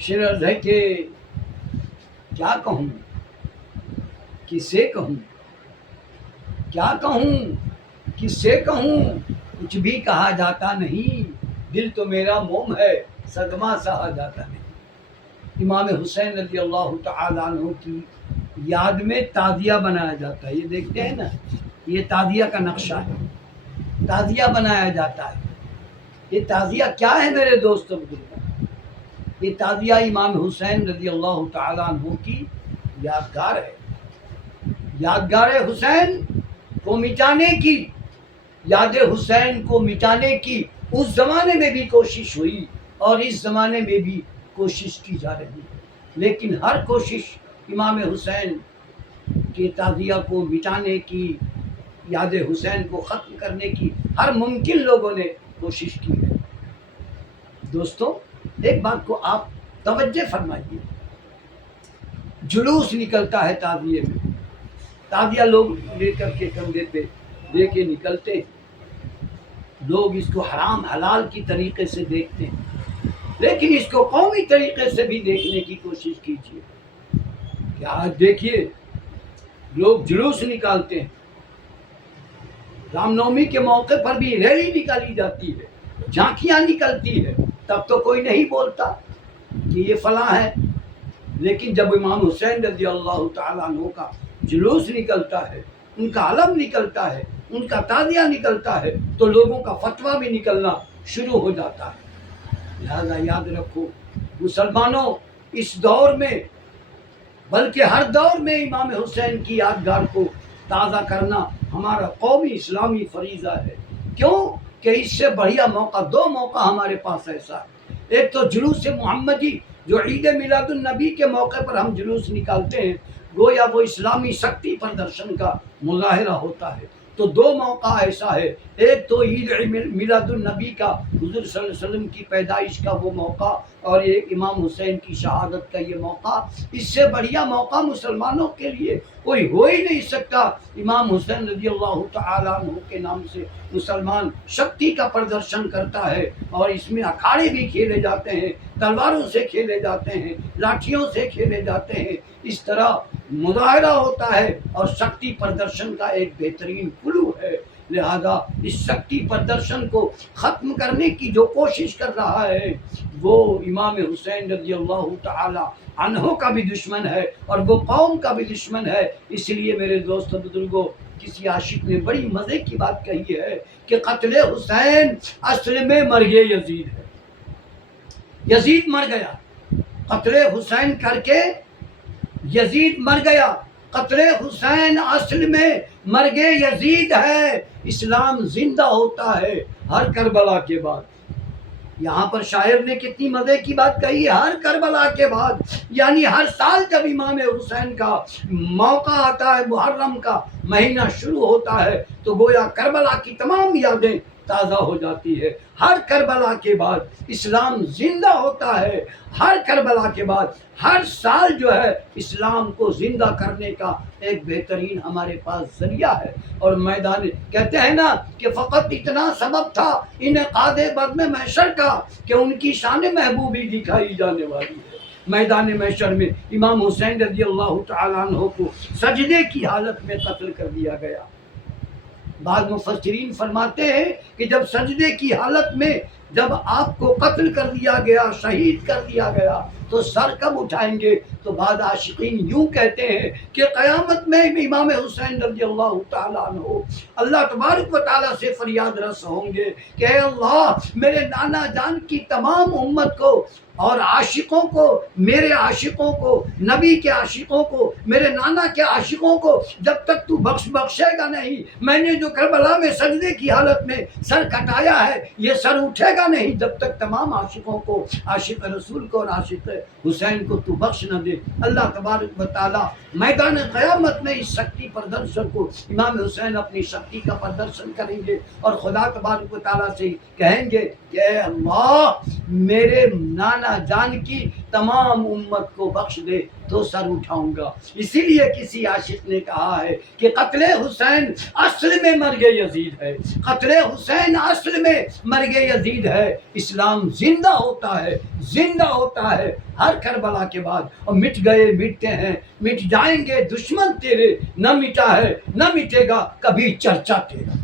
شرر ہے کہ کیا کہوں، کس سے کہوں، کیا کہوں، کس سے کہوں، کچھ بھی کہا جاتا نہیں، دل تو میرا موم ہے، صدمہ سہا جاتا نہیں۔ امام حسین رضی اللہ تعالیٰ عنہ کی یاد میں تعزیہ بنایا جاتا ہے، یہ دیکھتے ہیں نا، یہ تعزیہ کا نقشہ ہے، تعزیہ بنایا جاتا ہے۔ یہ تعزیہ کیا ہے میرے دوستوں بزرگوں؟ یہ تعزیہ امام حسین رضی اللہ تعالیٰ عنہ کی یادگار ہے، یادگار حسین کو مٹانے کی، یاد حسین کو مٹانے کی اس زمانے میں بھی کوشش ہوئی اور اس زمانے میں بھی کوشش کی جا رہی ہے، لیکن ہر کوشش امام حسین کے تعزیہ کو مٹانے کی، یاد حسین کو ختم کرنے کی ہر ممکن لوگوں نے کوشش کی ہے۔ دوستو ایک بات کو آپ توجہ فرمائیے، جلوس نکلتا ہے تعزیے میں، تعزیہ لوگ لے کر کے کندھے پہ لے کے نکلتے ہیں، لوگ اس کو حرام حلال کی طریقے سے دیکھتے ہیں، لیکن اس کو قومی طریقے سے بھی دیکھنے کی کوشش کیجیے۔ کیا آج دیکھیے لوگ جلوس نکالتے ہیں، رام نومی کے موقع پر بھی ریلی نکالی جاتی ہے، جھانکیاں نکلتی ہے، تب تو کوئی نہیں بولتا کہ یہ فلاں ہے، لیکن جب امام حسین رضی اللہ تعالیٰ عنہ کا جلوس نکلتا ہے، ان کا علم نکلتا ہے، ان کا تعزیہ نکلتا ہے، تو لوگوں کا فتویٰ بھی نکلنا شروع ہو جاتا ہے۔ لہذا یاد رکھو مسلمانوں، اس دور میں بلکہ ہر دور میں امام حسین کی یادگار کو تازہ کرنا ہمارا قومی اسلامی فریضہ ہے۔ کیوں کہ اس سے بڑھیا موقع، دو موقع ہمارے پاس ایسا ہے، ایک تو جلوس محمدی جو عید میلاد النبی کے موقع پر ہم جلوس نکالتے ہیں، گویا وہ اسلامی شکتی پردرشن کا مظاہرہ ہوتا ہے، تو دو موقع ایسا ہے، ایک تو عید میلاد النبی کا، حضور صلی اللہ علیہ وسلم کی پیدائش کا وہ موقع، اور ایک امام حسین کی شہادت کا یہ موقع۔ اس سے بڑھیا موقع مسلمانوں کے لیے کوئی ہو ہی نہیں سکتا۔ امام حسین رضی اللہ تعالیٰ عنہ کے نام سے مسلمان شکتی کا پردرشن کرتا ہے، اور اس میں اکھاڑے بھی کھیلے جاتے ہیں، تلواروں سے کھیلے جاتے ہیں، لاٹھیوں سے کھیلے جاتے ہیں، اس طرح مظاہرہ ہوتا ہے اور شکتی پردرشن کا ایک بہترین پلو ہے۔ لہذا اس شکتی پردرشن کو ختم کرنے کی جو کوشش کر رہا ہے وہ امام حسین رضی اللہ تعالی عنہ کا بھی دشمن ہے اور وہ قوم کا بھی دشمن ہے۔ اس لیے میرے دوست بزرگوں، کسی عاشق نے بڑی مزے کی بات کہی ہے کہ قتل حسین اصل میں مرگ یزید ہے۔ یزید مر گیا، قتل حسین کر کے یزید مر گیا، قتل حسین اصل میں مرگ یزید ہے۔ اسلام زندہ ہوتا ہے ہر کربلا کے بعد۔ یہاں پر شاعر نے کتنی مزے کی بات کہی ہے، ہر کربلا کے بعد، یعنی ہر سال جب امام حسین کا موقع آتا ہے، محرم کا مہینہ شروع ہوتا ہے، تو گویا کربلا کی تمام یادیں تازہ ہو جاتی ہے۔ ہر کربلا کے بعد اسلام زندہ ہوتا ہے، ہر کربلا کے بعد ہر سال جو ہے اسلام کو زندہ کرنے کا ایک بہترین ہمارے پاس ذریعہ ہے۔ اور میدان کہتے ہیں نا کہ فقط اتنا سبب تھا انعقاد بزم محشر کا کہ ان کی شان محبوبی دکھائی جانے والی ہے۔ میدان محشر میں امام حسین رضی اللہ تعالیٰ عنہ کو سجدے کی حالت میں قتل کر دیا گیا۔ بعض مفسرین فرماتے ہیں کہ جب سجدے کی حالت میں جب آپ کو قتل کر دیا گیا، شہید کر دیا گیا، تو سر کب اٹھائیں گے؟ تو بعض عاشقین یوں کہتے ہیں کہ قیامت میں امام حسین رضی اللہ تعالیٰ عنہ اللہ تبارک و تعالیٰ سے فریاد رس ہوں گے کہ اے اللہ، میرے نانا جان کی تمام امت کو اور عاشقوں کو، میرے عاشقوں کو، نبی کے عاشقوں کو، میرے نانا کے عاشقوں کو جب تک تو بخشے گا نہیں، میں نے جو کربلا میں سجدے کی حالت میں سر کٹایا ہے، یہ سر اٹھے گا نہیں جب تک تمام عاشقوں کو، عاشق رسول کو اور عاشق حسین کو تو بخش نہ دے۔ اللہ تبارک و تعالیٰ میدان قیامت میں اس شکتی پردرشن کو، امام حسین اپنی شکتی کا پردرشن کریں گے اور خدا تبارک و تعالیٰ سے کہیں گے کہ اے اللہ، میرے نانا اللہ جان کی تمام امت کو بخش دے تو سر اٹھاؤں گا. اسی لیے کسی عاشق نے کہا ہے کہ قتل حسین اصل میں مرگ یزید ہے. قتل حسین اصل میں مرگ یزید ہے. اسلام زندہ ہوتا ہے، زندہ ہوتا ہے ہر کربلا کے بعد. اور مٹ گئے مٹتے ہیں، مٹ جائیں گے دشمن تیرے. نہ مٹا ہے نہ مٹے گا کبھی چرچا تیرا.